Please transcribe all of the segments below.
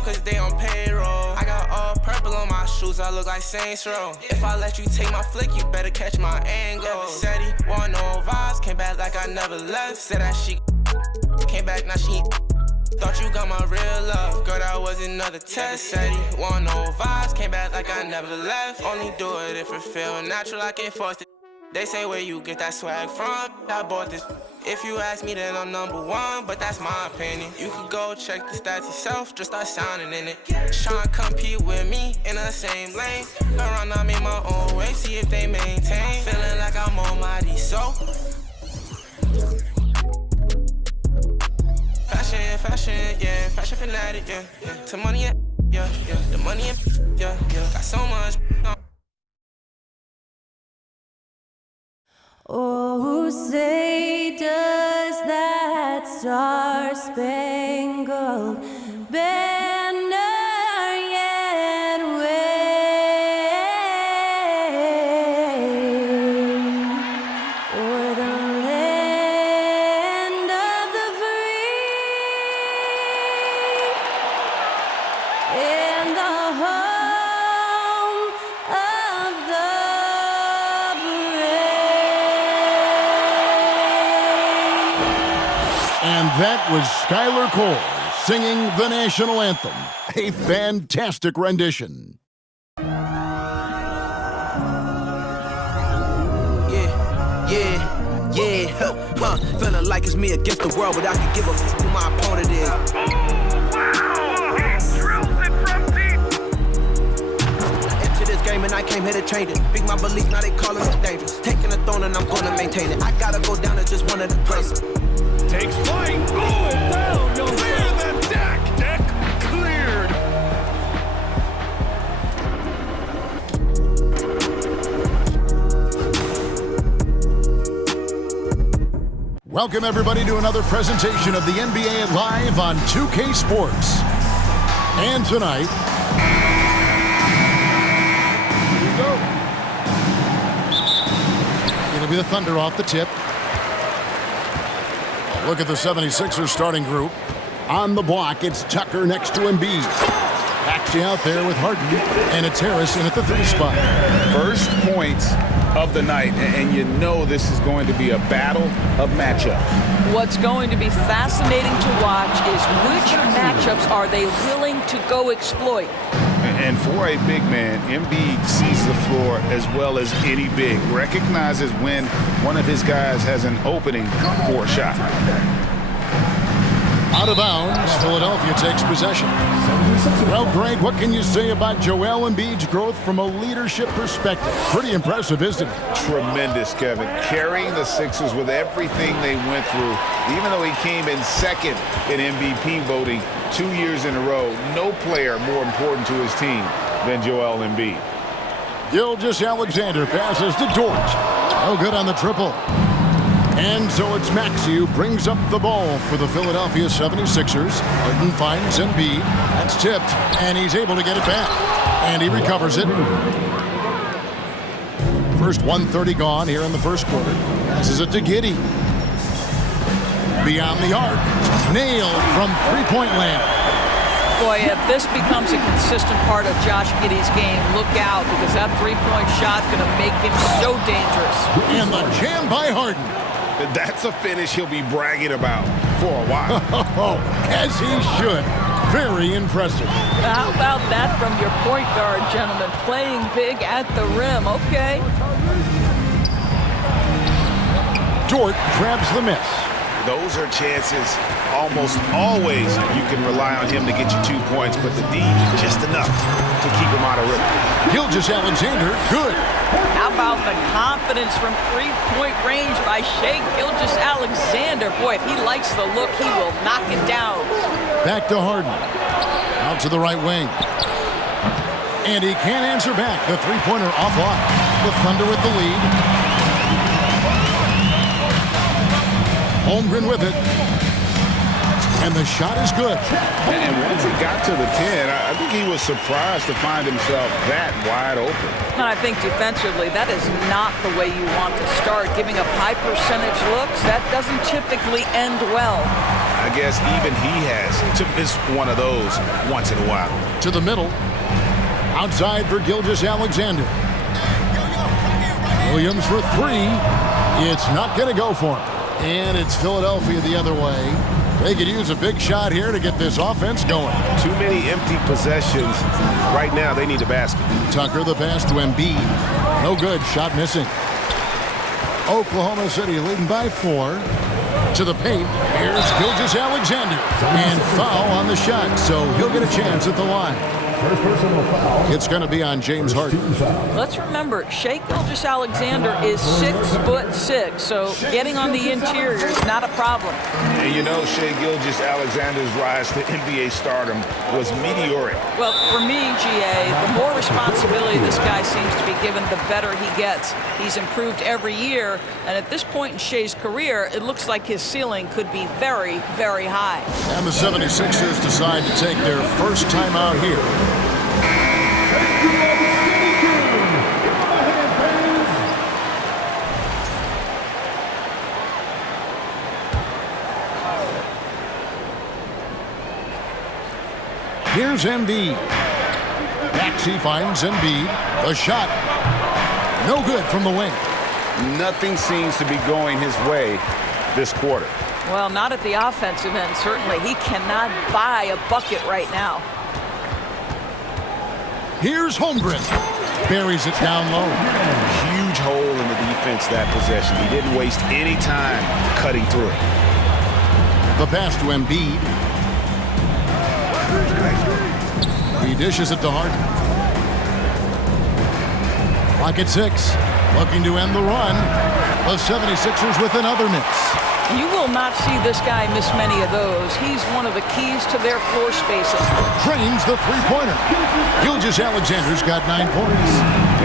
know cause they on payroll. I got all purple on my shoes, I look like Saints Row. If I let you take my flick, you better catch my angle. Said he want no vibes, came back like I never left. Said that she came back, now she thought you got my real love. Girl, that was another test. Said he want no vibes, came back like I never left. Only do it if it feel natural, I can't force it. They say where you get that swag from, I bought this. If you ask me, then I'm #1, but that's my opinion. You could go check the stats yourself, just start sounding in it. Tryna compete with me in the same lane. Around, I made my own way, see if they maintain. Feeling like I'm on my D, so fashion, yeah, fashion fanatic, yeah. To money, yeah, the money, yeah. Got so much. Oh, say does that star-spangled banner yet wave o'er the land of the free and the home of the And that was Skylar Cole singing the national anthem. A fantastic rendition. Feeling like it's me against the world, but I can give a who my opponent is. Oh, wow! He drills it from deep. Into this game and I came here to change it. Big my belief, now they calling it dangerous. Taking the throne and I'm gonna maintain it. I gotta go down as just one of the greatest. Takes flight. Oh, down. Clear the deck. Deck cleared. Welcome, everybody, to another presentation of the NBA Live on 2K Sports. And tonight, here we go. It'll be the Thunder off the tip. Look at the 76ers starting group. On the block, it's Tucker next to Embiid. Actually out there with Harden, and it's Harrison at the 3 spot. First points of the night, and you know this is going to be a battle of matchups. What's going to be fascinating to watch is which matchups are they willing to go exploit. And for a big man, Embiid sees the floor as well as any big. Recognizes when one of his guys has an opening for a shot. Out of bounds, Philadelphia takes possession. Well, Greg, what can you say about Joel Embiid's growth from a leadership perspective? Pretty impressive, isn't it? Tremendous, Kevin. Carrying the Sixers with everything they went through. Even though he came in second in MVP voting 2 years in a row, no player more important to his team than Joel Embiid. Gilgeous-Alexander passes to Dort. No good on the triple. And so it's Maxey who brings up the ball for the Philadelphia 76ers. Harden finds Embiid. That's tipped, and he's able to get it back. And he recovers it. First 1:30 gone here in the first quarter. Passes it to Giddey. Beyond the arc. Nailed from three-point land. Boy, if this becomes a consistent part of Josh Giddey's game, look out, because that three-point shot's going to make him so dangerous. And the jam by Harden. That's a finish he'll be bragging about for a while. As he should. Very impressive. How about that from your point guard, gentlemen? Playing big at the rim, okay? Dort grabs the miss. Those are chances almost always you can rely on him to get you 2 points, but the D, just enough to keep him out of rhythm. Gilgeous-Alexander, good. How about the confidence from three-point range by Shai Gilgeous-Alexander? Boy, if he likes the look, he will knock it down. Back to Harden. Out to the right wing. And he can't answer back. The three-pointer offline. The Thunder with the lead. Holmgren with it. And the shot is good. And once he got to the 10, I think he was surprised to find himself that wide open. And I think defensively, that is not the way you want to start. Giving up high percentage looks, that doesn't typically end well. I guess even he has to miss one of those once in a while. To the middle. Outside for Gilgeous-Alexander. Williams for three. It's not going to go for him. And it's Philadelphia the other way. They could use a big shot here to get this offense going. Too many empty possessions. Right now, they need a basket. Tucker the pass to Embiid. No good. Shot missing. Oklahoma City leading by 4. To the paint. Here's Gilgeous-Alexander. And foul on the shot, so he'll get a chance at the line. First personal foul. It's going to be on James Harden. Let's remember, Shai Gilgeous-Alexander is 6'6", so getting on the interior is not a problem. And you know, Shai Gilgeous-Alexander's rise to NBA stardom was meteoric. Well, for me, GA, the more responsibility this guy seems to be given, the better he gets. He's improved every year, and at this point in Shai's career, it looks like his ceiling could be very, very high. And the 76ers decide to take their first time out here. Here's Embiid. Maxey finds Embiid. The shot. No good from the wing. Nothing seems to be going his way this quarter. Well, not at the offensive end, certainly. He cannot buy a bucket right now. Here's Holmgren. Buries it down low. Huge hole in the defense that possession. He didn't waste any time cutting through it. The pass to Embiid. He dishes it to Harden. Clock at 6. Looking to end the run. The 76ers with another miss. You will not see this guy miss many of those. He's one of the keys to their floor spacing. Drains the three-pointer. Gilgeous-Alexander's got 9 points.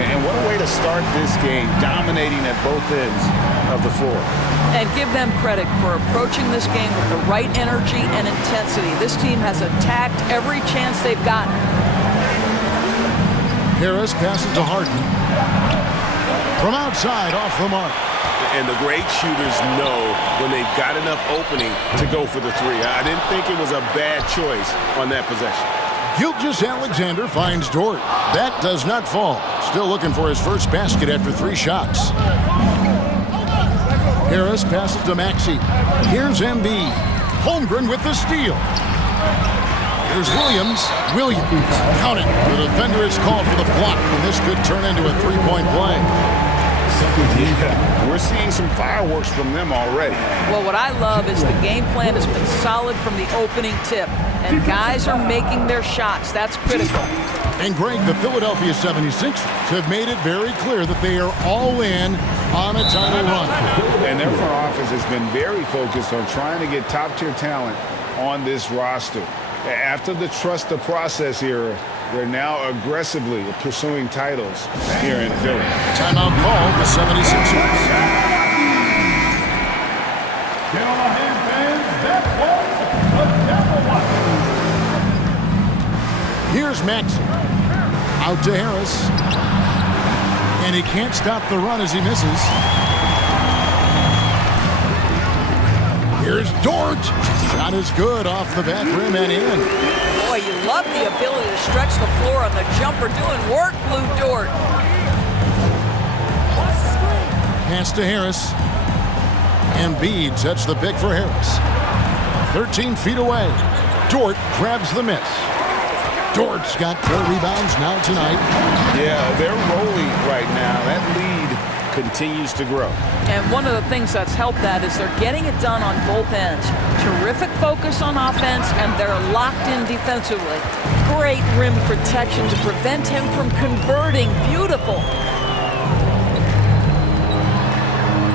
And what a way to start this game, dominating at both ends of the floor. And give them credit for approaching this game with the right energy and intensity. This team has attacked every chance they've gotten. Harris passes to Harden. From outside, off the mark. And the great shooters know when they've got enough opening to go for the three. I didn't think it was a bad choice on that possession. Gilgeous-Alexander finds Dort. That does not fall. Still looking for his first basket after 3 shots. Harris passes to Maxey. Here's Embiid. Holmgren with the steal. Here's Williams. Count it. The defender is called for the block, and this could turn into a 3-point play. Yeah, we're seeing some fireworks from them already. Well, what I love is the game plan has been solid from the opening tip, and guys are making their shots. That's critical. And Greg, the Philadelphia 76ers have made it very clear that they are all in on a title run. And their front office has been very focused on trying to get top-tier talent on this roster. After the trust the process era, they're now aggressively pursuing titles here in Philly. Timeout call, the 76ers. Callahan fans, that was a double. Here's Maxey. Out to Harris. And he can't stop the run as he misses. Here's Dort. Shot is good off the back rim and in. Boy, you love the ability to stretch the floor on the jumper. Doing work, Blue Dort. Pass to Harris. Embiid sets the pick for Harris. 13 feet away. Dort grabs the miss. Dort's got 4 rebounds now tonight. Yeah, they're rolling right now. That lead continues to grow. And one of the things that's helped that is they're getting it done on both ends. Terrific focus on offense, and they're locked in defensively. Great rim protection to prevent him from converting. Beautiful.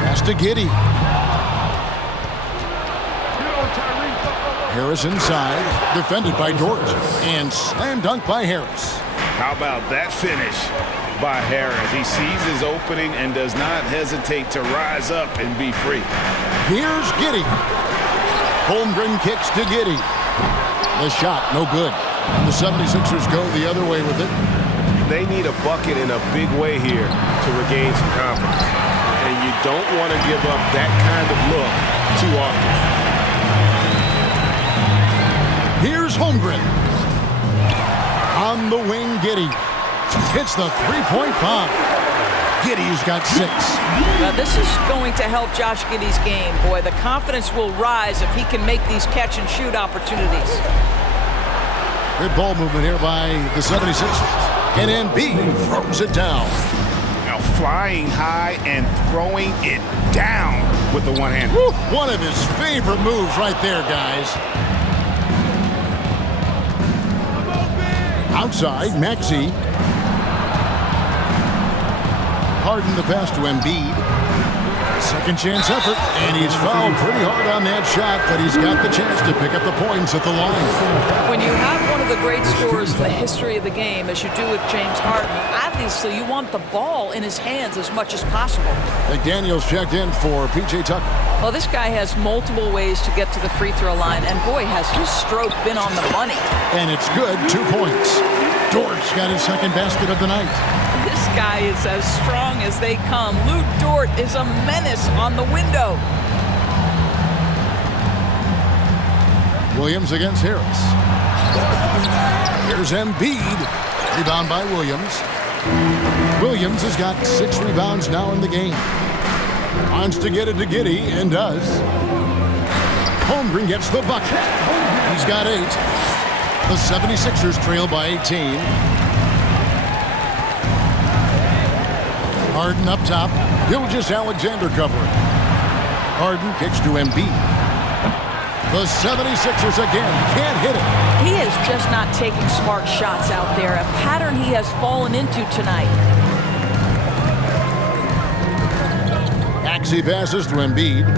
Pass to Giddey. Harris inside, defended by Dort, and slam dunk by Harris. How about that finish by Harris? He sees his opening and does not hesitate to rise up and be free. Here's Giddey. Holmgren kicks to Giddey. The shot, no good. And the 76ers go the other way with it. They need a bucket in a big way here to regain some confidence. And you don't want to give up that kind of look too often. Holmgren. On the wing, Giddey hits the three-point bomb. Giddey's got 6. Now this is going to help Josh Giddey's game. Boy, the confidence will rise if he can make these catch-and-shoot opportunities. Good ball movement here by the 76ers. And Embiid throws it down. Now flying high and throwing it down with the one hand. Woo, one of his favorite moves right there, guys. Outside, Maxey. Harden the pass to Embiid. Second chance effort, and he's fouled pretty hard on that shot, but he's got the chance to pick up the points at the line. When you have one of the great scorers in the history of the game, as you do with James Harden, obviously you want the ball in his hands as much as possible. McDaniels checked in for P.J. Tucker. Well, this guy has multiple ways to get to the free throw line, and boy, has his stroke been on the money. And it's good, 2 points. Dort's got his second basket of the night. This guy is as strong as they come. Lou Dort is a menace on the window. Williams against Harris. Here's Embiid. Rebound by Williams. Williams has got 6 rebounds now in the game. Wants to get it to Giddey, and does. Holmgren gets the bucket. He's got 8. The 76ers trail by 18. Harden up top. Gilgeous-Alexander covering. Harden kicks to Embiid. The 76ers again can't hit it. He is just not taking smart shots out there, a pattern he has fallen into tonight. Maxey passes to Embiid.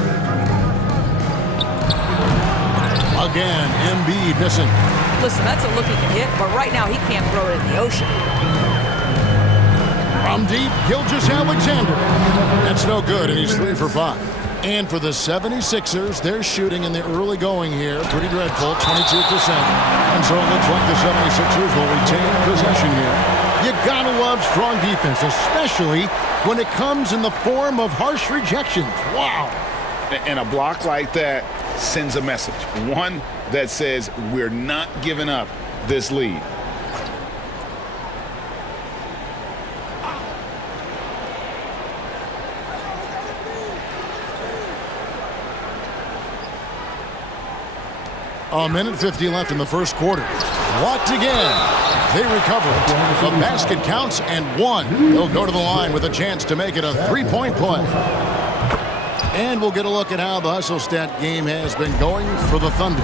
Again, Embiid missing. Listen, that's a look he can hit, but right now he can't throw it in the ocean. From deep, Gilgeous-Alexander. That's no good, and he's 3 for 5. And for the 76ers, they're shooting in the early going here. Pretty dreadful, 22%. And so it looks like the 76ers will retain possession here. You gotta love strong defense, especially when it comes in the form of harsh rejections. Wow. And a block like that sends a message. One that says we're not giving up this lead. A minute 50 left in the first quarter. Blocked again. They recover. The basket counts and 1. They'll go to the line with a chance to make it a 3-point play. And we'll get a look at how the hustle stat game has been going for the Thunder.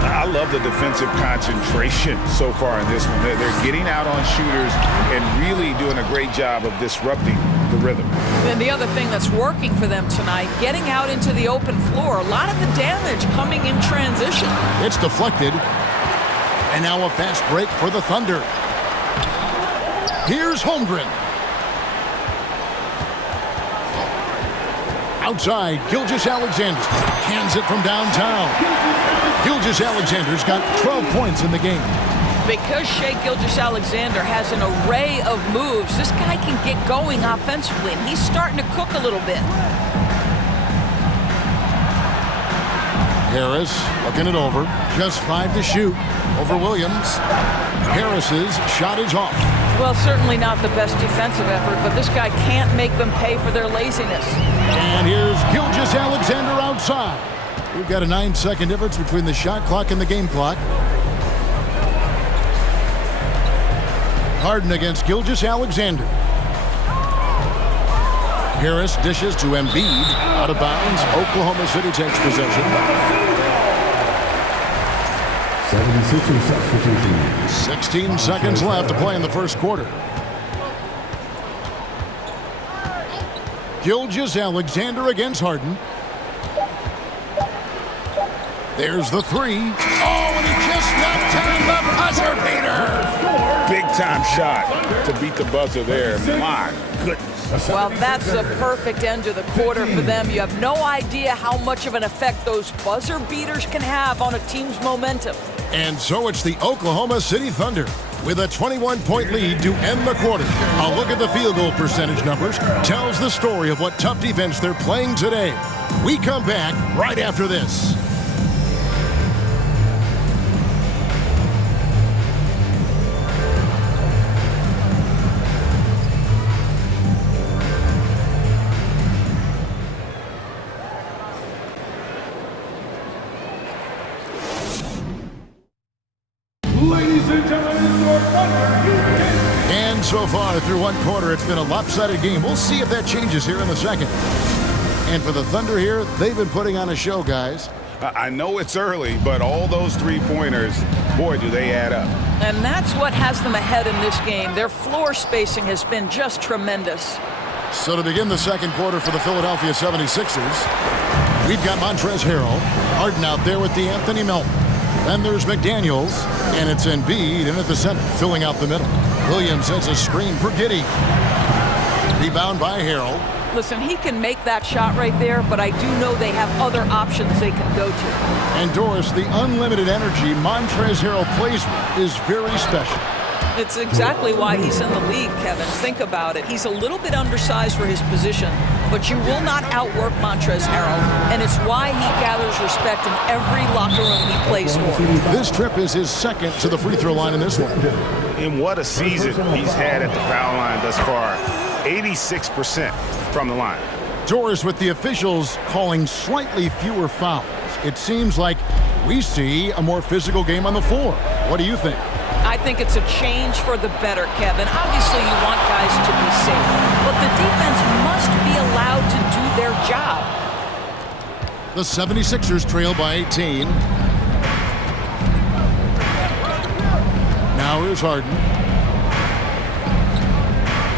I love the defensive concentration so far in this one. They're getting out on shooters and really doing a great job of disrupting the rhythm. And the other thing that's working for them tonight, getting out into the open floor. A lot of the damage coming in transition. It's deflected. And now a fast break for the Thunder. Here's Holmgren. Outside, Gilgeous-Alexander hands it from downtown. Gilgeous-Alexander's got 12 points in the game. Because Shai Gilgeous-Alexander has an array of moves, this guy can get going offensively, and he's starting to cook a little bit. Harris looking it over. Just 5 to shoot over Williams. Harris's shot is off. Well, certainly not the best defensive effort, but this guy can't make them pay for their laziness. And here's Gilgeous-Alexander outside. We've got a 9-second difference between the shot clock and the game clock. Harden against Gilgeous-Alexander. Harris dishes to Embiid. Out of bounds. Oklahoma City takes possession. 76ers substitution. 16 seconds left to play in the first quarter. Gilgeous-Alexander against Harden. There's the 3. Oh, and he just knocked down the buzzer beater. Big time shot to beat the buzzer there. My goodness. Well, that's a perfect end to the quarter for them. You have no idea how much of an effect those buzzer beaters can have on a team's momentum. And so it's the Oklahoma City Thunder with a 21-point lead to end the quarter. A look at the field goal percentage numbers tells the story of what tough defense they're playing today. We come back right after this. Ladies and gentlemen, your Thunder, And so far through one quarter, it's been a lopsided game. We'll see if that changes here in the second. And for the Thunder here, they've been putting on a show, guys. I know it's early, but all those three-pointers, boy, do they add up. And that's what has them ahead in this game. Their floor spacing has been just tremendous. So to begin the second quarter for the Philadelphia 76ers, we've got Montrezl Harrell. Harden out there with D'Anthony Melton. Then there's McDaniels, and it's Embiid in at the center, filling out the middle. Williams has a screen for Giddey. Rebound by Harrell. Listen, he can make that shot right there, but I do know they have other options they can go to. And Doris, the unlimited energy Montrezl Harrell plays with is very special. It's exactly why he's in the league, Kevin. Think about it. He's a little bit undersized for his position, but you will not outwork Montrezl Harrell, and it's why he gathers respect in every locker room he plays for. This trip is his second to the free throw line in this one. And what a season he's had at the foul line thus far. 86% from the line. Doris, with the officials calling slightly fewer fouls, it seems like we see a more physical game on the floor. What do you think? I think it's a change for the better, Kevin. Obviously, you want guys to be safe, but the defense must be allowed to do their job. The 76ers trail by 18. Now here's Harden.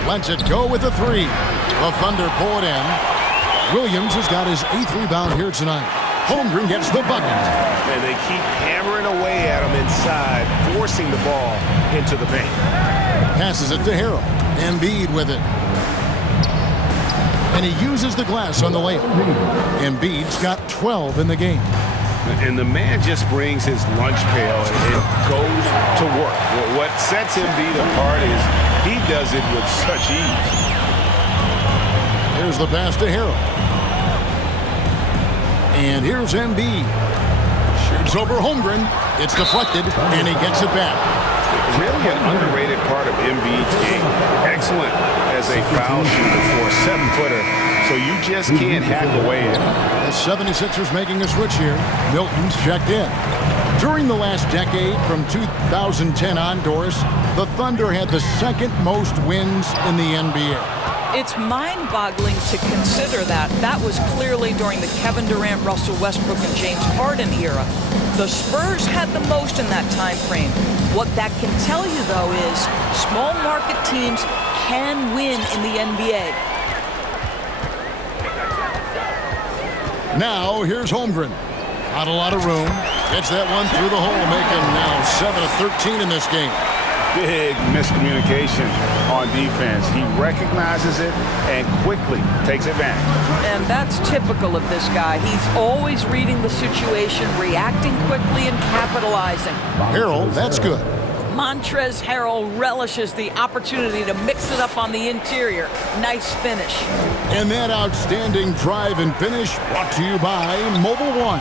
Lets it go with a three. The Thunder pull it in. Williams has got his 8th rebound here tonight. Holmgren gets the bucket. And they keep hammering away at him inside, forcing the ball into the paint. Passes it to Harrell. Embiid with it. And he uses the glass on the layup. Embiid's got 12 in the game. And the man just brings his lunch pail and goes to work. What sets Embiid apart is he does it with such ease. Here's the pass to Harrell. And here's Embiid. Shoots over Holmgren. It's deflected, and he gets it back. Really an underrated part of Embiid's game. Excellent as a foul shooter for a 7-footer, so you just can't hack away at him. The 76ers making a switch here. Milton's checked in. During the last decade, from 2010 on, Doris, the Thunder had the second most wins in the NBA. It's mind-boggling to consider that. That was clearly during the Kevin Durant, Russell Westbrook, and James Harden era. The Spurs had the most in that time frame. What that can tell you, though, is small market teams can win in the NBA. Now, here's Holmgren. Not a lot of room. Gets that one through the hole, making now 7 of 13 in this game. Big miscommunication on defense. He recognizes it and quickly takes advantage. And that's typical of this guy. He's always reading the situation, reacting quickly, and capitalizing. Harrell, that's good. Montrezl Harrell relishes the opportunity to mix it up on the interior. Nice finish. And that outstanding drive and finish brought to you by Mobile One.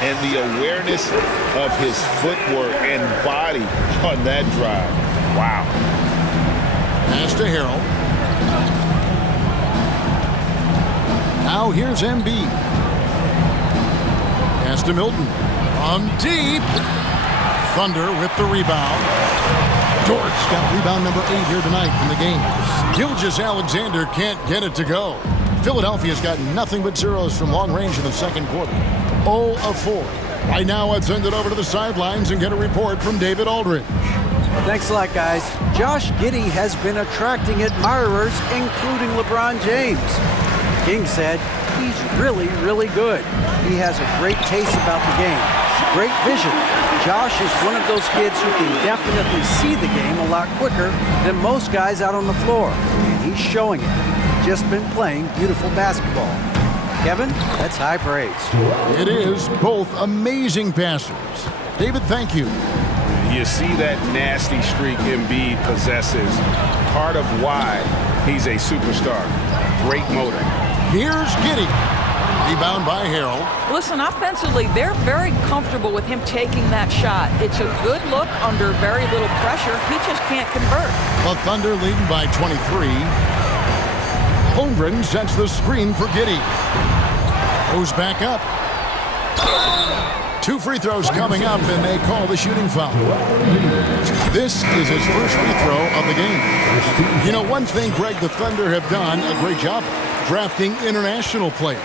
And the awareness of his footwork and body on that drive. Wow. Pass to Harrell. Now here's Embiid. Pass to Milton. On deep. Thunder with the rebound. Dort's got rebound number 8 here tonight in the game. Gilgeous-Alexander can't get it to go. Philadelphia's got nothing but zeros from long range in the second quarter. 0 of 4. Right now, let's send it over to the sidelines and get a report from David Aldridge. Thanks a lot, guys. Josh Giddey has been attracting admirers, including LeBron James. King said he's really, really good. He has a great pace about the game, great vision. Josh is one of those kids who can definitely see the game a lot quicker than most guys out on the floor, and he's showing it. Just been playing beautiful basketball. Kevin, that's high praise. It is. Both amazing passers. David, thank you. You see that nasty streak Embiid possesses. Part of why he's a superstar. Great motor. Here's Giddey. Rebound by Harrell. Listen, offensively, they're very comfortable with him taking that shot. It's a good look under very little pressure. He just can't convert. The Thunder leading by 23. Holmgren sets the screen for Giddey. Goes back up. 2 free throws coming up, and they call the shooting foul. This is his first free throw of the game. You know, one thing Greg, the Thunder have done a great job drafting international players.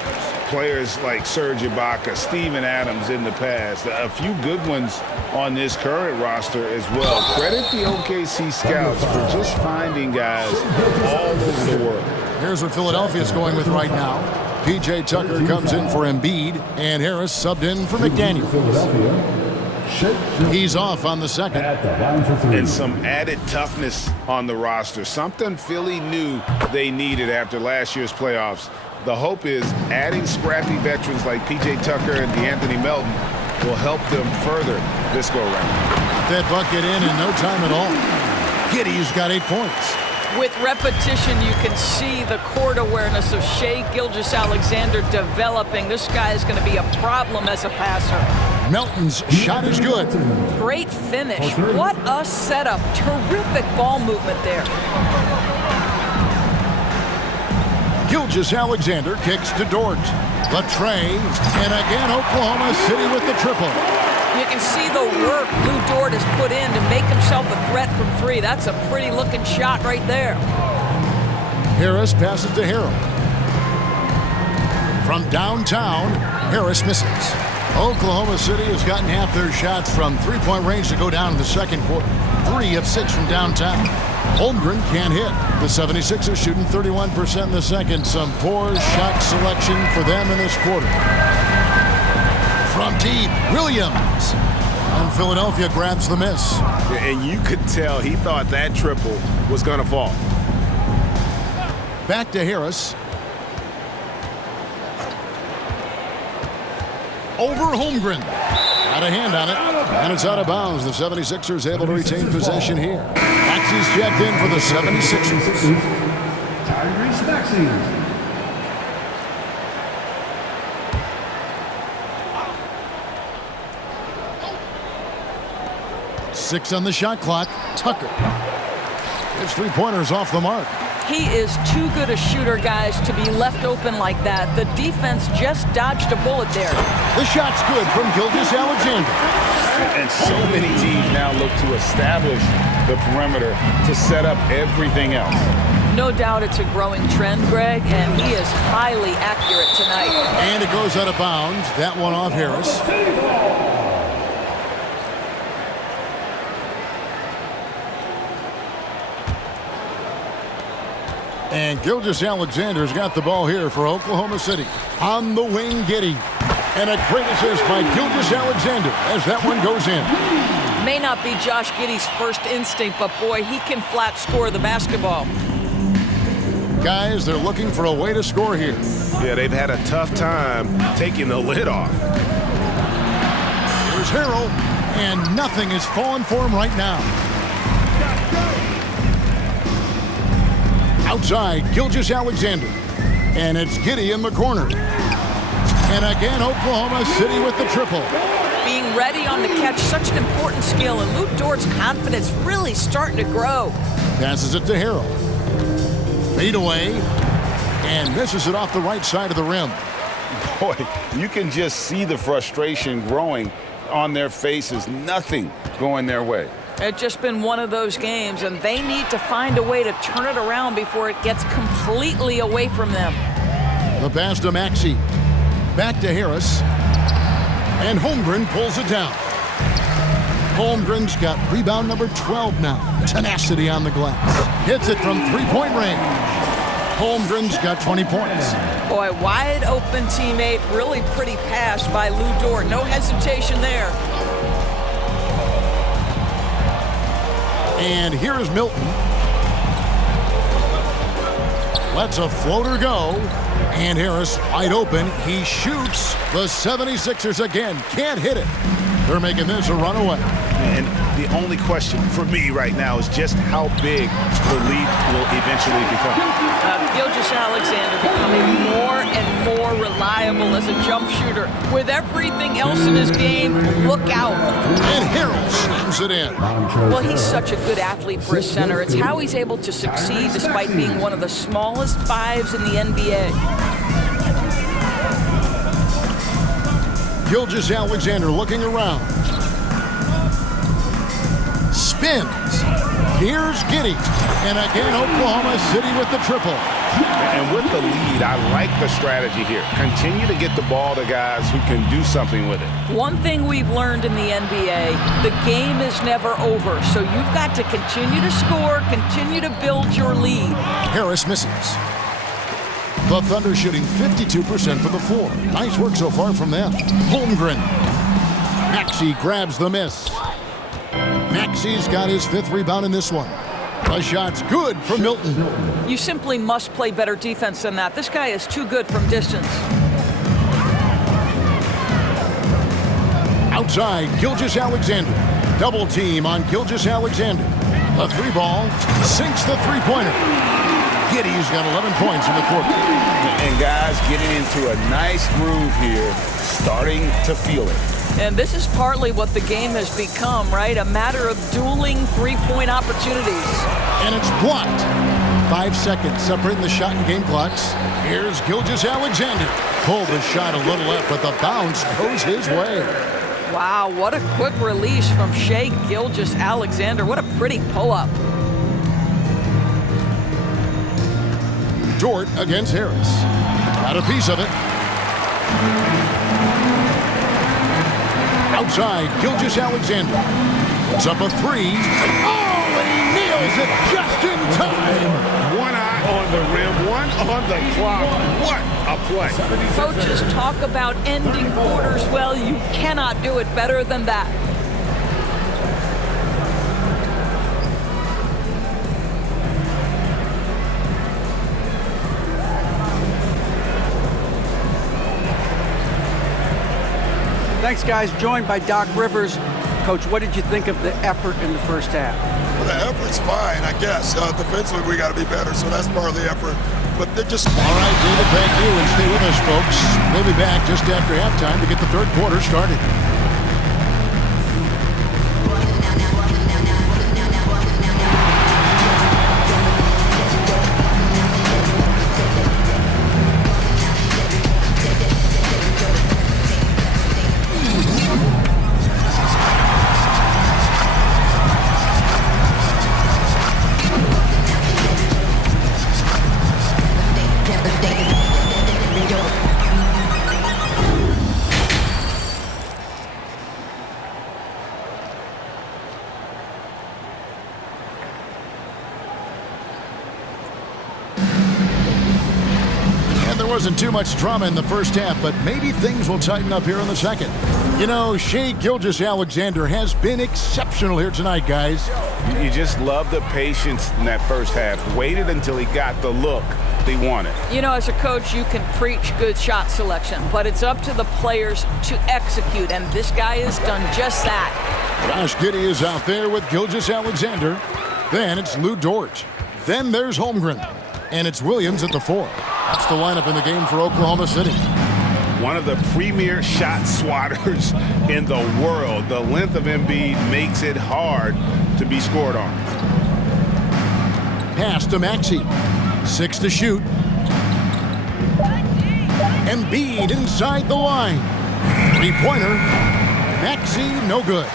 Players like Serge Ibaka, Steven Adams in the past, a few good ones on this current roster as well. Credit the OKC scouts for just finding guys all over the world. Here's what Philadelphia's going with right now. P.J. Tucker comes in for Embiid, and Harris subbed in for McDaniel. He's off on the second. And some added toughness on the roster, something Philly knew they needed after last year's playoffs. The hope is adding scrappy veterans like P.J. Tucker and DeAnthony Melton will help them further this go-round. That bucket in no time at all. Giddey's got 8 points. With repetition, you can see the court awareness of Shai Gilgeous-Alexander developing. This guy is going to be a problem as a passer. Melton's shot is good. Great finish. What a setup. Terrific ball movement there. Gilgeous-Alexander kicks to Dort. Latre, and again Oklahoma City with the triple. You can see the work Lou Dort has put in to make himself a threat from 3. That's a pretty looking shot right there. Harris passes to Harrell. From downtown, Harris misses. Oklahoma City has gotten half their shots from three-point range to go down in the second quarter. 3 of 6 from downtown. Holmgren can't hit. The 76ers shooting 31% in the second. Some poor shot selection for them in this quarter. From deep, Williams. And Philadelphia grabs the miss. And you could tell he thought that triple was going to fall. Back to Harris. Over Holmgren. Got a hand on it. And it's out of bounds. The 76ers able to retain possession here. Maxey's checked in for the 76ers. Tyrese Maxey. 6 on the shot clock. Tucker. His three-pointers off the mark. He is too good a shooter, guys, to be left open like that. The defense just dodged a bullet there. The shot's good from Gilgeous-Alexander. And so many teams now look to establish the perimeter to set up everything else. No doubt it's a growing trend, Greg, and he is highly accurate tonight. And it goes out of bounds. That one off Harris. And Gilgeous-Alexander's got the ball here for Oklahoma City. On the wing, Giddey. And a great assist by Gilgeous-Alexander as that one goes in. May not be Josh Giddey's first instinct, but boy, he can flat score the basketball. Guys, they're looking for a way to score here. Yeah, they've had a tough time taking the lid off. Here's Harrell, and nothing is falling for him right now. Outside, Gilgeous-Alexander. And it's Giddey in the corner. And again, Oklahoma City with the triple. Being ready on the catch, such an important skill, and Lou Dort's confidence really starting to grow. Passes it to Harrell. Fade away, and misses it off the right side of the rim. Boy, you can just see the frustration growing on their faces. Nothing going their way. It's just been one of those games, and they need to find a way to turn it around before it gets completely away from them. The pass to Maxey. Back to Harris. And Holmgren pulls it down. Holmgren's got rebound number 12 now. Tenacity on the glass. Hits it from three-point range. Holmgren's got 20 points. Boy, wide open teammate, really pretty pass by Lou Dort. No hesitation there. And here is Milton. Lets a floater go. And Harris wide open. He shoots. The 76ers again can't hit it. They're making this a runaway. And the only question for me right now is just how big the lead will eventually become. Gilgeous-Alexander becoming more and more reliable as a jump shooter. With everything else in his game, look out. And Harrell slams it in. Well, he's such a good athlete for a center. It's how he's able to succeed despite being one of the smallest fives in the NBA. Gilgeous-Alexander looking around. Spins. Here's Giddey. And again, Oklahoma City with the triple. And with the lead, I like the strategy here. Continue to get the ball to guys who can do something with it. One thing we've learned in the NBA, the game is never over. So you've got to continue to score, continue to build your lead. Harris misses. The Thunder shooting 52% for the floor. Nice work so far from them. Holmgren. Maxey grabs the miss. Maxey's got his 5th rebound in this one. The shot's good from Milton. You simply must play better defense than that. This guy is too good from distance. Outside, Gilgeous-Alexander. Double team on Gilgeous-Alexander. A 3-ball sinks the 3-pointer. Giddey's got 11 points in the quarter. And guys getting into a nice groove here, starting to feel it. And this is partly what the game has become, right? A matter of dueling 3-point opportunities. And it's blocked. 5 seconds separating the shot and game clocks. Here's Gilgeous-Alexander. Pulled the shot a little left, but the bounce goes his way. Wow, what a quick release from Shai Gilgeous-Alexander. What a pretty pull-up. Dort against Harris. Got a piece of it. Outside, Gilgeous-Alexander. Puts up a 3. Oh, and he nails it just in time. One eye on the rim, one on the clock. What a play. Coaches talk about ending quarters. Well, you cannot do it better than that. Thanks, guys. Joined by Doc Rivers. Coach, what did you think of the effort in the first half? Well, the effort's fine, I guess. Defensively, we got to be better, so that's part of the effort. But they're just... All right, David, thank you, and stay with us, folks. We'll be back just after halftime to get the 3rd quarter started. Wasn't too much drama in the first half, but maybe things will tighten up here in the second. You know, Shai Gilgeous-Alexander has been exceptional here tonight, guys. You just love the patience in that first half. Waited until he got the look they wanted. You know, as a coach, you can preach good shot selection, but it's up to the players to execute, and this guy has done just that. Josh Giddey is out there with Gilgeous-Alexander. Then it's Lou Dort. Then there's Holmgren. And it's Williams at the 4. That's the lineup in the game for Oklahoma City. One of the premier shot swatters in the world. The length of Embiid makes it hard to be scored on. Pass to Maxey. 6 to shoot. Embiid inside the line. 3-pointer. Maxey, no good.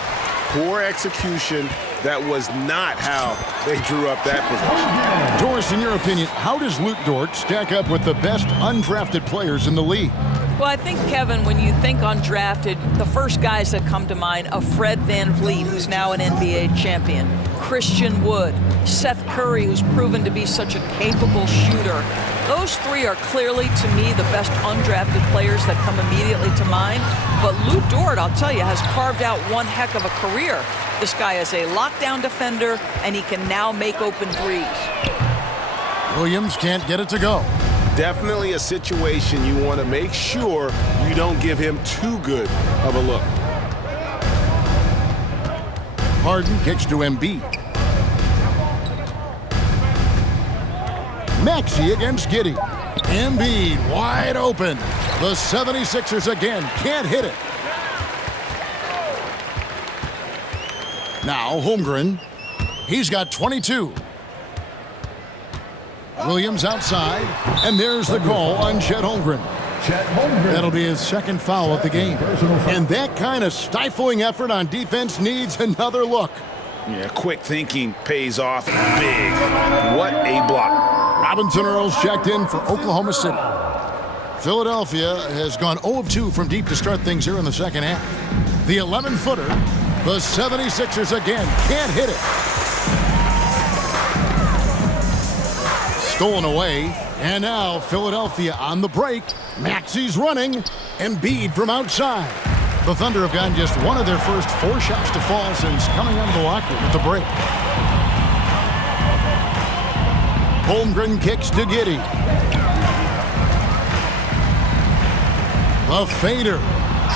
Poor execution. That was not how they drew up that position. Doris, in your opinion, how does Lou Dort stack up with the best undrafted players in the league? Well, I think, Kevin, when you think undrafted, the first guys that come to mind are Fred VanVleet, who's now an NBA champion, Christian Wood, Seth Curry, who's proven to be such a capable shooter. Those 3 are clearly, to me, the best undrafted players that come immediately to mind. But Lou Dort, I'll tell you, has carved out one heck of a career. This guy is a lockdown defender, and he can now make open threes. Williams can't get it to go. Definitely a situation you want to make sure you don't give him too good of a look. Harden kicks to Embiid. Maxey against Giddey. Embiid wide open. The 76ers again can't hit it. Now Holmgren. He's got 22. Williams outside, and there's the call on Chet Holmgren. That'll be his second foul of the game. And that kind of stifling effort on defense needs another look. Yeah, quick thinking pays off big. What a block. Robinson Earls checked in for Oklahoma City. Philadelphia has gone 0 of 2 from deep to start things here in the second half. The 11-footer, the 76ers again can't hit it. Stolen away, and now Philadelphia on the break. Maxi's running, Embiid from outside. The Thunder have gotten just one of their first 4 shots to fall since coming out of the locker room at the break. Holmgren kicks to Giddey. The fader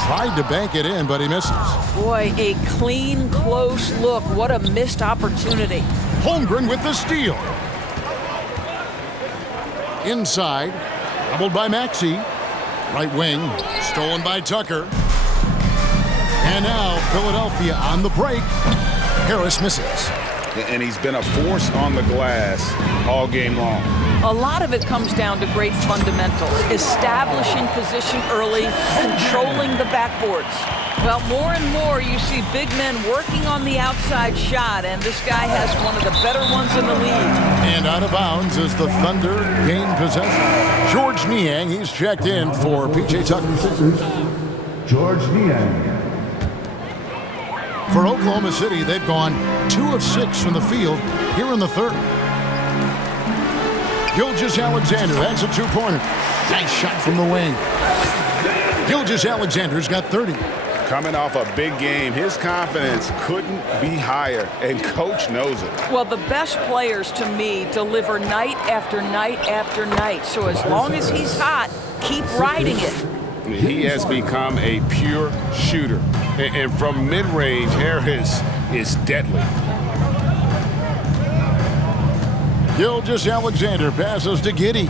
tried to bank it in, but he misses. Boy, a clean, close look. What a missed opportunity. Holmgren with the steal. Inside, doubled by Maxey. Right wing, stolen by Tucker. And now Philadelphia on the break. Harris misses. And he's been a force on the glass all game long. A lot of it comes down to great fundamentals, establishing position early, controlling the backboards. Well, more and more you see big men working on the outside shot, and this guy has one of the better ones in the league. And out of bounds as the Thunder gain possession. George Niang, he's checked in for P.J. Tucker. George Niang. For Oklahoma City, they've gone 2 of 6 from the field here in the third. Gilgeous-Alexander, that's a 2-pointer. Nice shot from the wing. Gilgeous-Alexander's got 30. Coming off a big game, his confidence couldn't be higher, and coach knows it. Well, the best players to me deliver night after night after night. So as long as he's hot, keep riding it. He has become a pure shooter. And from mid-range, Harris is deadly. Gilgeous-Alexander passes to Giddey.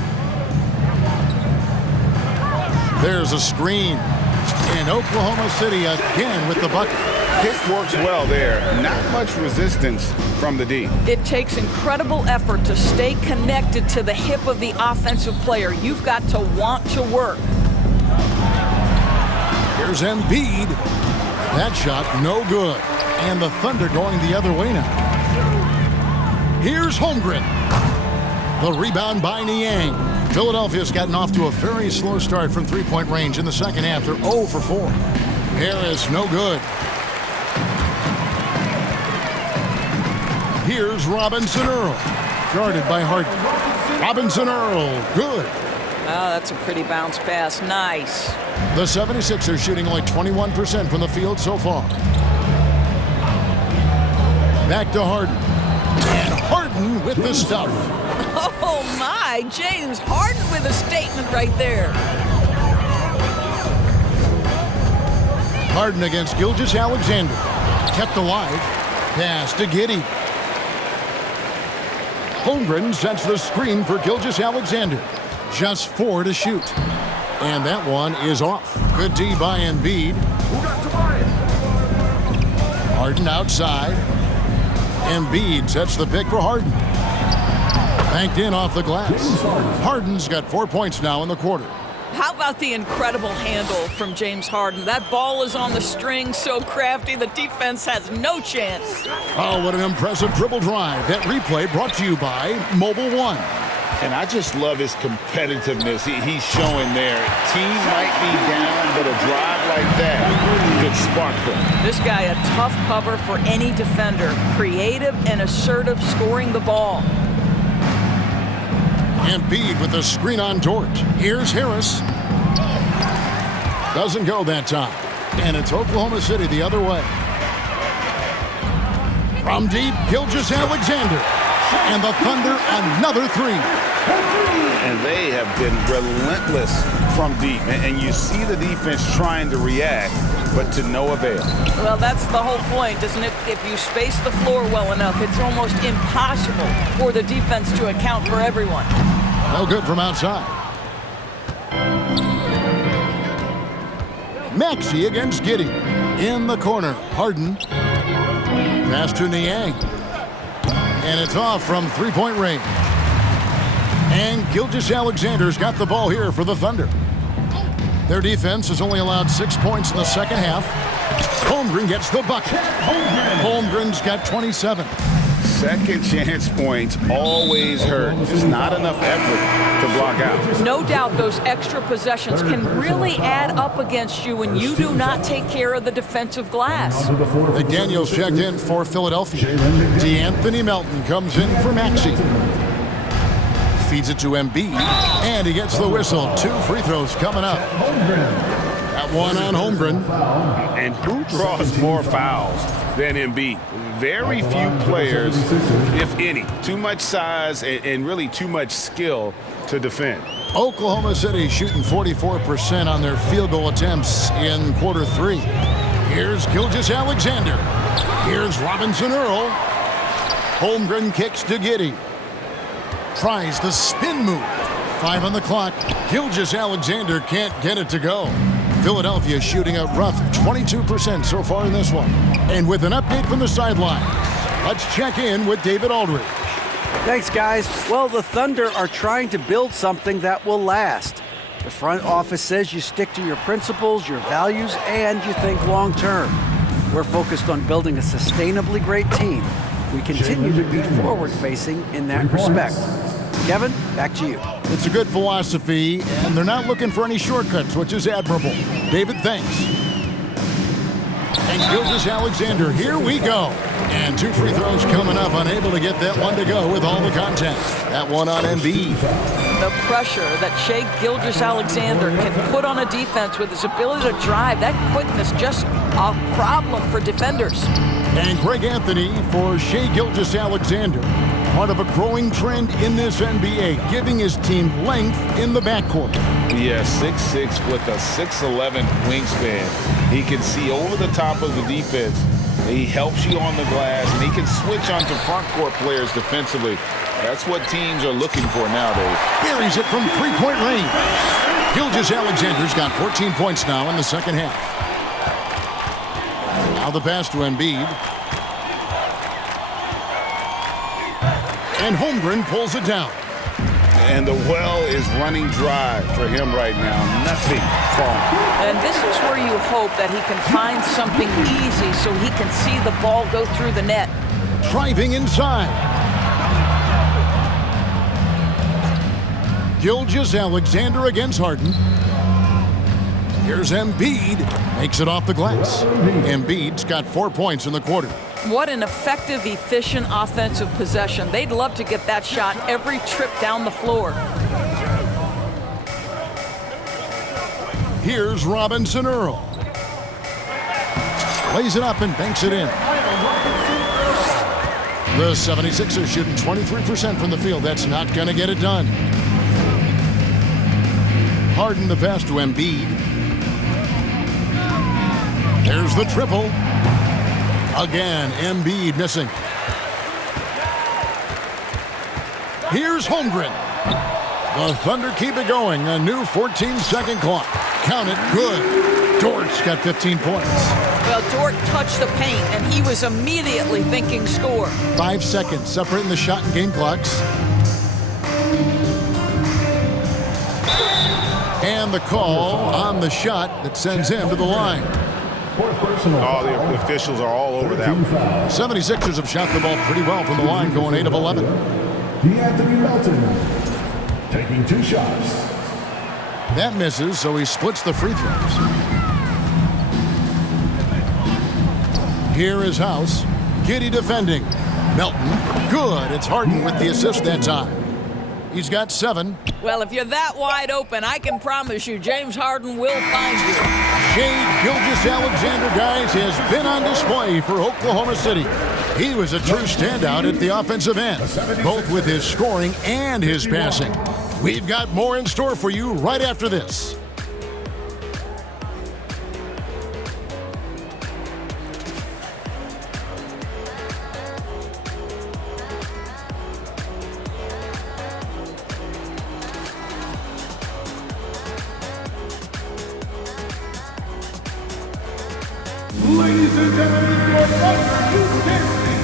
There's a screen. And Oklahoma City again with the bucket. It works well there. Not much resistance from the D. It takes incredible effort to stay connected to the hip of the offensive player. You've got to want to work. Here's Embiid. That shot no good. And the Thunder going the other way now. Here's Holmgren. The rebound by Niang. Philadelphia's gotten off to a very slow start from 3-point range in the second half. They're 0 for 4. Harris, no good. Here's Robinson Earl. Guarded by Harden. Robinson Earl, good. Oh, that's a pretty bounce pass. Nice. The 76ers shooting only 21% from the field so far. Back to Harden. And Harden with the stuff. Oh, my. James Harden with a statement right there. Harden against Gilgeous-Alexander. Kept alive. Pass to Giddey. Holmgren sets the screen for Gilgeous-Alexander. Just 4 to shoot. And that one is off. Good D by Embiid. Harden outside. Embiid sets the pick for Harden. Banked in off the glass. Harden's got 4 points now in the quarter. How about the incredible handle from James Harden? That ball is on the string, so crafty, the defense has no chance. Oh, what an impressive dribble drive. That replay brought to you by Mobile One. And I just love his competitiveness he's showing there. Team might be down, but a drive like that could spark them. This guy, a tough cover for any defender. Creative and assertive scoring the ball. Embiid with the screen on George. Here's Harris. Doesn't go that time. And it's Oklahoma City the other way. From deep, Gilgeous-Alexander. And the Thunder another 3. And they have been relentless from deep. And you see the defense trying to react, but to no avail. Well, that's the whole point, isn't it? If you space the floor well enough, it's almost impossible for the defense to account for everyone. No good from outside. Maxey against Giddey. In the corner, Harden. Pass to Niang. And it's off from 3-point range. And Gilgeous-Alexander's got the ball here for the Thunder. Their defense has only allowed 6 points in the second half. Holmgren gets the bucket. Holmgren's got 27. Second chance points always hurt. Just not enough effort to block out. No doubt those extra possessions can really add up against you when you do not take care of the defensive glass. McDaniels checked in for Philadelphia. DeAnthony Melton comes in for Maxey. Feeds it to Embiid, and he gets the whistle. 2 free throws coming up. That one on Holmgren. And who draws more fouls than Embiid? Very few players, if any. Too much size and really too much skill to defend. Oklahoma City shooting 44% on their field goal attempts in quarter 3. Here's Gilgeous-Alexander. Here's Robinson Earl. Holmgren kicks to Giddey. Tries the spin move. 5 on the clock. Gilgeous-Alexander can't get it to go. Philadelphia shooting a rough 22% so far in this one. And with an update from the sideline, let's check in with David Aldridge. Thanks, guys. Well, the Thunder are trying to build something that will last. The front office says you stick to your principles, your values, and you think long term. We're focused on building a sustainably great team. We continue to be forward-facing in that respect. Kevin, back to you. It's a good philosophy, and they're not looking for any shortcuts, which is admirable. David, thanks. And Gilgeous-Alexander, here we go. And 2 free throws coming up, unable to get that one to go with all the contact. That one on Embiid. The pressure that Shai Gilgeous-Alexander can put on a defense with his ability to drive, that quickness, just a problem for defenders. And Greg Anthony for Shai Gilgeous-Alexander. Part of a growing trend in this NBA, giving his team length in the backcourt. Yeah, 6'6" with a 6'11" wingspan. He can see over the top of the defense. He helps you on the glass, and he can switch onto front court players defensively. That's what teams are looking for nowadays. Buries it from 3-point range. Gilgeous-Alexander's got 14 points now in the second half. Now the pass to Embiid. And Holmgren pulls it down. And the well is running dry for him right now. Nothing falling. And this is where you hope that he can find something easy so he can see the ball go through the net. Driving inside. Gilgeous-Alexander against Harden. Here's Embiid. Makes it off the glass. Embiid's got 4 points in the quarter. What an effective, efficient offensive possession. They'd love to get that shot every trip down the floor. Here's Robinson Earl. Lays it up and banks it in. The 76ers shooting 23% from the field. That's not going to get it done. Harden the pass to Embiid. There's the triple. Again, Embiid missing. Here's Holmgren. The Thunder keep it going. A new 14-second clock. Count it. Good. Dort's got 15 points. Well, Dort touched the paint, and he was immediately thinking score. 5 seconds separating the shot and game clocks. And the call on the shot that sends him to the line. Oh, the officials are all over that one. 76ers have shot the ball pretty well from the line, going 8 of 11. DeAnthony Melton taking 2 shots. That misses, so he splits the free throws. Here is House. Giddey defending. Melton. Good. It's Harden with the assist that time. He's got 7. Well, if you're that wide open, I can promise you James Harden will find you. Shai Gilgeous-Alexander, guys, has been on display for Oklahoma City. He was a true standout at the offensive end, both with his scoring and his passing. We've got more in store for you right after this. Ladies and gentlemen, your Thunder New Dancing.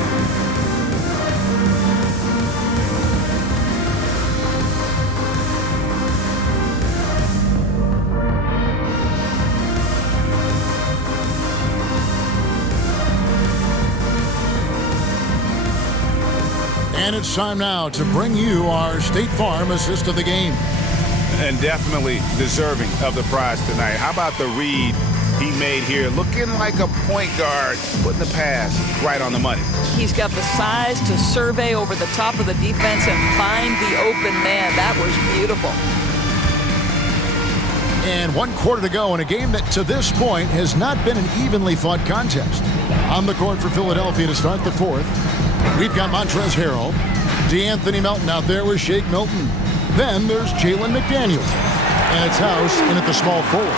And it's time now to bring you our State Farm assist of the game. And definitely deserving of the prize tonight. How about the read he made here? Looking like a point guard, putting the pass right on the money. He's got the size to survey over the top of the defense and find the open man. That was beautiful. And 1 quarter to go in a game that to this point has not been an evenly fought contest. On the court for Philadelphia to start the fourth, we've got Montrezl Harrell, DeAnthony Melton out there with Shake Milton. Then there's Jalen McDaniels, and it's House in at the small forward.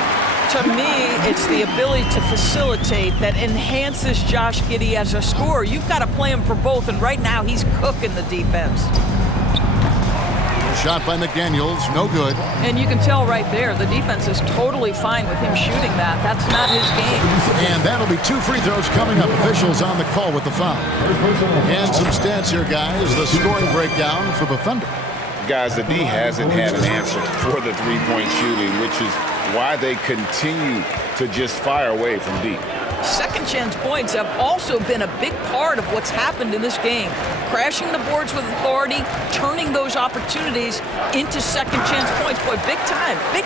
To me, it's the ability to facilitate that enhances Josh Giddey as a scorer. You've got to play him for both, and right now he's cooking the defense. Shot by McDaniels, no good. And you can tell right there, the defense is totally fine with him shooting that. That's not his game. And that'll be 2 free throws coming up. Officials on the call with the foul. And some stats here, guys. The scoring breakdown for the Thunder. Guys, the D hasn't had an answer for the three-point shooting, which is why they continue to just fire away from deep. Second chance points have also been a big part of what's happened in this game. Crashing the boards with authority, turning those opportunities into second chance points. Boy, big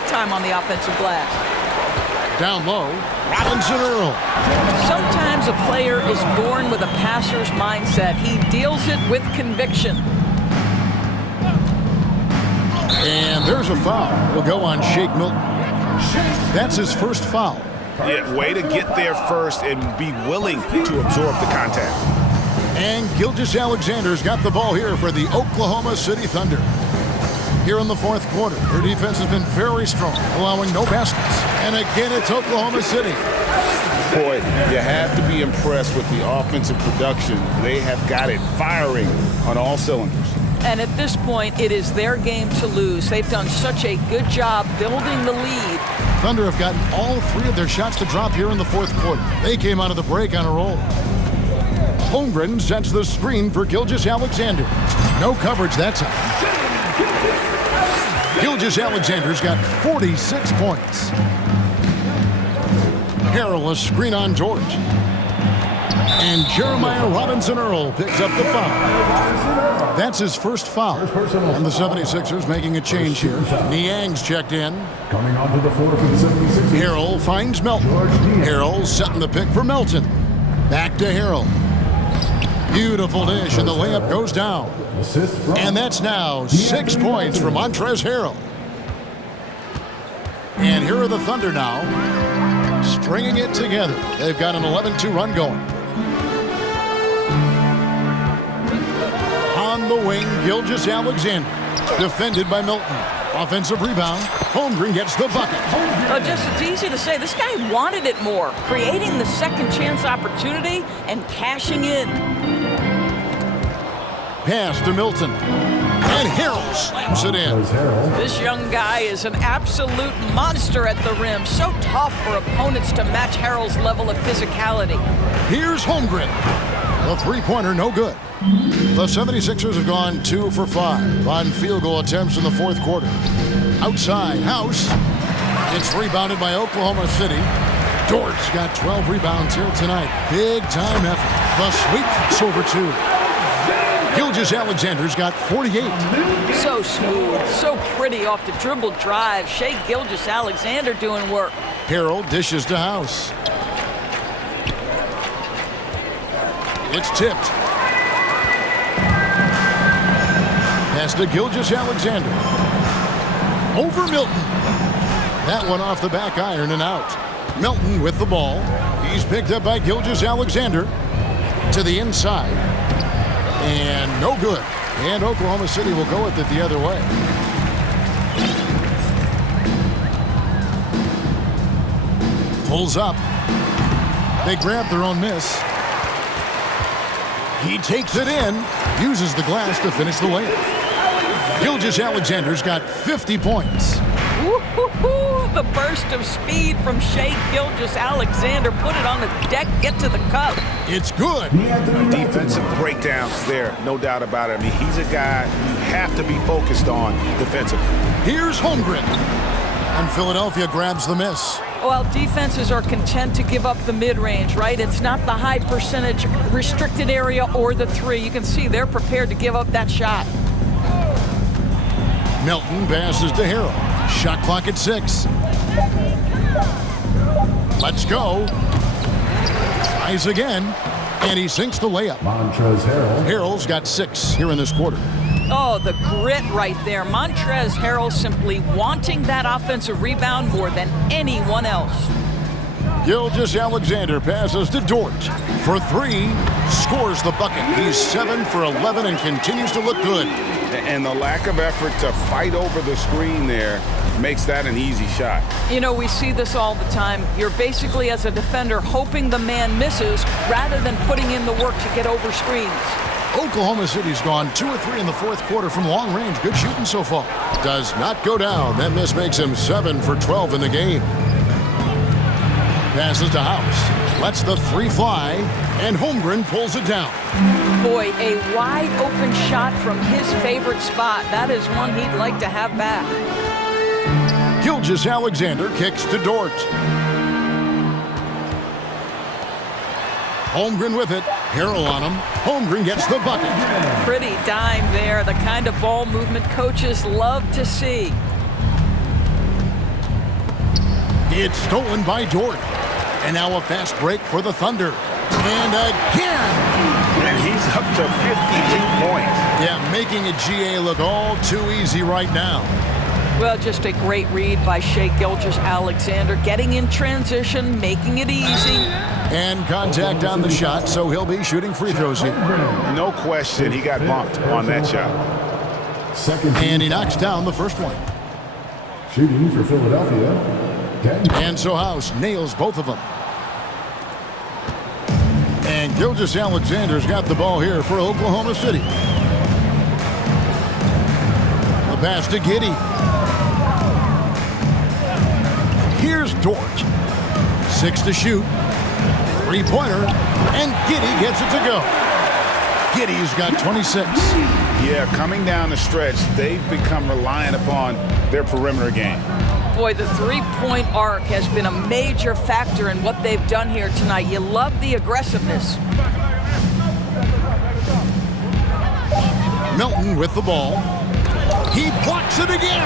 time on the offensive glass. Down low, Robinson Earl. Sometimes a player is born with a passer's mindset. He deals it with conviction. And there's a foul. Will go on Shake Milton. That's his first foul. Yeah, way to get there first and be willing to absorb the contact. And Gilgeous-Alexander's got the ball here for the Oklahoma City Thunder. Here in the fourth quarter, their defense has been very strong, allowing no baskets. And again, it's Oklahoma City. Boy, you have to be impressed with the offensive production. They have got it firing on all cylinders. And at this point, it is their game to lose. They've done such a good job building the lead. Thunder have gotten all 3 of their shots to drop here in the fourth quarter. They came out of the break on a roll. Holmgren sets the screen for Gilgeous-Alexander. No coverage that time. Gilgeous-Alexander's got 46 points. Harrell a screen on George. And Jeremiah Robinson Earl picks up the foul. That's his first foul. And the 76ers making a change here. Niang's checked in. Coming onto the floor for the 76ers. Harrell finds Melton. Harrell setting the pick for Melton. Back to Harrell. Beautiful dish, and the layup goes down. And that's now 6 points for Montrezl Harrell. And here are the Thunder now, stringing it together. They've got an 11-2 run going. On the wing, Gilgeous-Alexander, defended by Milton. Offensive rebound. Holmgren gets the bucket. It's easy to say. This guy wanted it more, creating the second chance opportunity and cashing in. Pass to Milton. And Harrell slams it in. This young guy is an absolute monster at the rim. So tough for opponents to match Harrell's level of physicality. Here's Holmgren. The three-pointer, no good. The 76ers have gone 2 for 5 on field goal attempts in the fourth quarter. Outside, House. It's rebounded by Oklahoma City. George got 12 rebounds here tonight. Big-time effort. The sweep, Silver 2. Gilgeous-Alexander's got 48. So smooth, so pretty off the dribble drive. Shai Gilgeous-Alexander doing work. Harrell dishes to House. It's tipped. Pass to Gilgeous-Alexander. Over Milton. That one off the back iron and out. Milton with the ball. He's picked up by Gilgeous-Alexander. To the inside. And no good. And Oklahoma City will go with it the other way. Pulls up. They grab their own miss. He takes it in. Uses the glass to finish the layup. Gilgeous-Alexander's got 50 points. Woo-hoo-hoo. The burst of speed from Shai Gilgeous-Alexander. Put it on the deck, get to the cup. It's good. A defensive breakdown there, no doubt about it. I mean, he's a guy you have to be focused on defensively. Here's Holmgren. And Philadelphia grabs the miss. Well, defenses are content to give up the mid-range, right? It's not the high percentage restricted area or the three. You can see they're prepared to give up that shot. Milton passes to Harrell. Shot clock at 6. Let's go. Tries again, and he sinks the layup. Montrezl Harrell. Harrell's got 6 here in this quarter. Oh, the grit right there. Montrezl Harrell simply wanting that offensive rebound more than anyone else. Gilgeous-Alexander passes to Dort for 3, scores the bucket. He's 7 for 11 and continues to look good. And the lack of effort to fight over the screen there makes that an easy shot. You know, we see this all the time. You're basically, as a defender, hoping the man misses rather than putting in the work to get over screens. Oklahoma City's gone 2 or 3 in the fourth quarter from long range. Good shooting so far. Does not go down. That miss makes him 7 for 12 in the game. Passes to House. Lets the 3 fly, and Holmgren pulls it down. Boy, a wide open shot from his favorite spot. That is one he'd like to have back. Gilgeous-Alexander kicks to Dort. Holmgren with it. Harrell on him. Holmgren gets the bucket. Pretty dime there. The kind of ball movement coaches love to see. It's stolen by Dort. And now a fast break for the Thunder. And again. And he's up to 52 points. Yeah, making a GA look all too easy right now. Well, just a great read by Shai Gilgeous-Alexander, getting in transition, making it easy. And contact on the shot, so he'll be shooting free throws here. No question, he got bumped on that shot. And he knocks down the first one. Shooting for Philadelphia. And so House nails both of them. And Gilgeous-Alexander's got the ball here for Oklahoma City. The pass to Giddey. Here's Dort. 6 to shoot. 3-pointer. And Giddey gets it to go. Giddey's got 26. Yeah, coming down the stretch, they've become reliant upon their perimeter game. Boy, the three-point arc has been a major factor in what they've done here tonight. You love the aggressiveness. Milton with the ball. He blocks it again,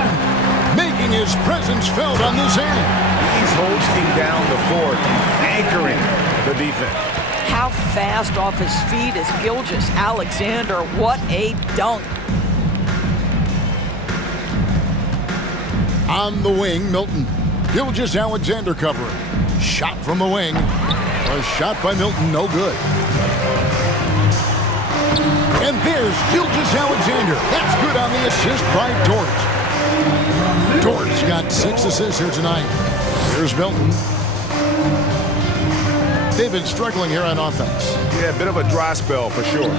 making his presence felt on this end. He's holding down the fort, anchoring the defense. How fast off his feet is Gilgeous-Alexander. What a dunk. On the wing, Milton. Gilgeous-Alexander covering. Shot from the wing. A shot by Milton, no good. And there's Gilgeous-Alexander. That's good on the assist by Dort. Dort's got 6 assists here tonight. Here's Milton. They've been struggling here on offense. Yeah, a bit of a dry spell for sure.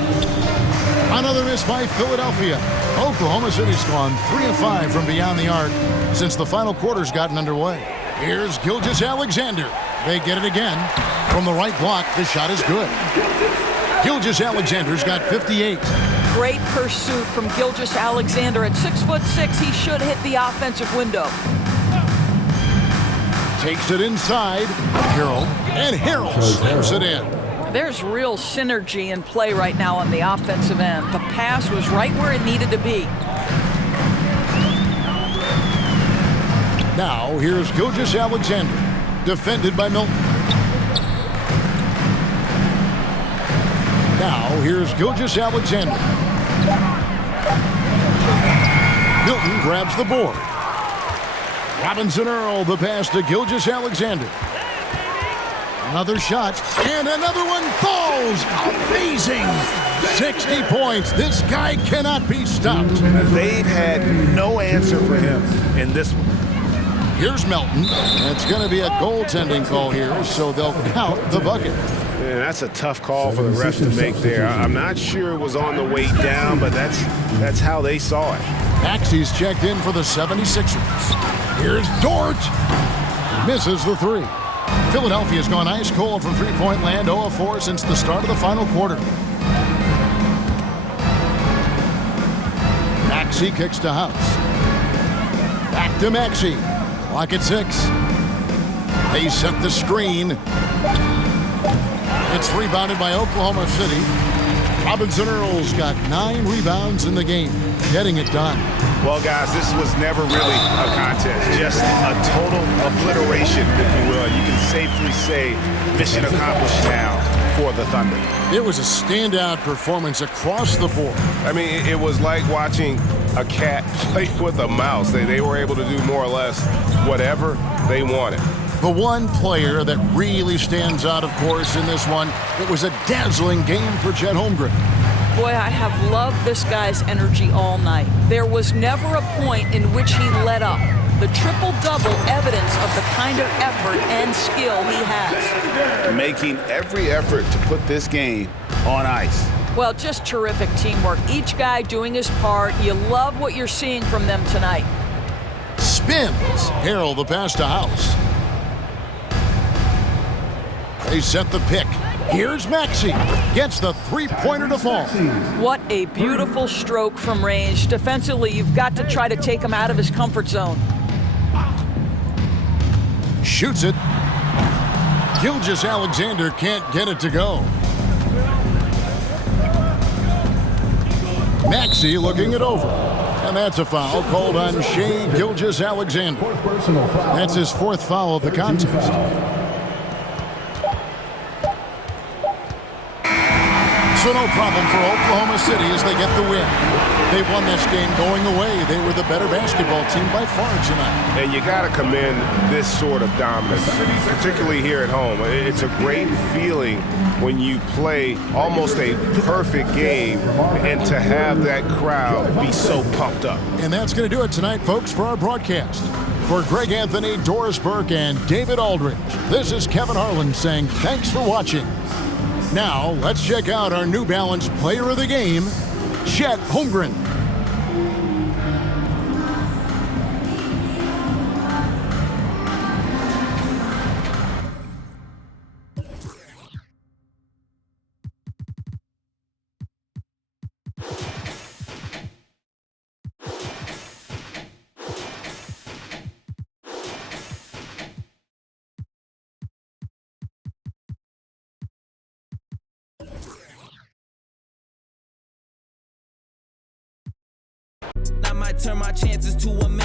Another miss by Philadelphia. Oklahoma City's gone 3 of 5 from beyond the arc since the final quarter's gotten underway. Here's Gilgeous-Alexander. They get it again. From the right block, the shot is good. Gilgeous-Alexander's got 58. Great pursuit from Gilgeous-Alexander. At 6'6", he should hit the offensive window. Takes it inside. Harrell. And Harrell slams it in. There's real synergy in play right now on the offensive end. The pass was right where it needed to be. Now, here's Gilgeous-Alexander. Defended by Milton. Now, here's Gilgeous-Alexander. Milton grabs the board. Robinson Earl, the pass to Gilgeous-Alexander. Another shot, and another one falls. Amazing. 60 points. This guy cannot be stopped. They've had no answer for him in this one. Here's Milton. It's going to be a goaltending call here, so they'll count the bucket. Man, that's a tough call for the refs to make there. I'm not sure it was on the way down, but that's how they saw it. Maxey's checked in for the 76ers. Here's Dort. Misses the 3. Philadelphia's gone ice cold from three-point land, 0 of 4 since the start of the final quarter. Maxey kicks to House. Back to Maxey. Clock at 6. They set the screen. It's rebounded by Oklahoma City. Robinson Earl's got 9 rebounds in the game, getting it done. Well, guys, this was never really a contest, just a total obliteration, if you will. You can safely say mission accomplished now for the Thunder. It was a standout performance across the board. I mean, it was like watching a cat play with a mouse. They were able to do more or less whatever they wanted. The one player that really stands out, of course, in this one, it was a dazzling game for Chet Holmgren. Boy, I have loved this guy's energy all night. There was never a point in which he let up. The triple-double evidence of the kind of effort and skill he has. Making every effort to put this game on ice. Well, just terrific teamwork. Each guy doing his part. You love what you're seeing from them tonight. Spins. Harrell the pass to House. They set the pick. Here's Maxey. Gets the three-pointer to fall. What a beautiful stroke from range. Defensively, you've got to try to take him out of his comfort zone. Shoots it. Gilgeous-Alexander can't get it to go. Maxey looking it over. And that's a foul called on Shai Gilgeous-Alexander. That's his 4th foul of the contest. So no problem for Oklahoma City as they get the win. They won this game going away. They were the better basketball team by far tonight. And you got to commend this sort of dominance, particularly here at home. It's a great feeling when you play almost a perfect game and to have that crowd be so pumped up. And that's going to do it tonight, folks, for our broadcast. For Greg Anthony, Doris Burke, and David Aldridge, this is Kevin Harlan saying thanks for watching. Now, let's check out our New Balance player of the game, Chet Holmgren. I might turn my chances to a man.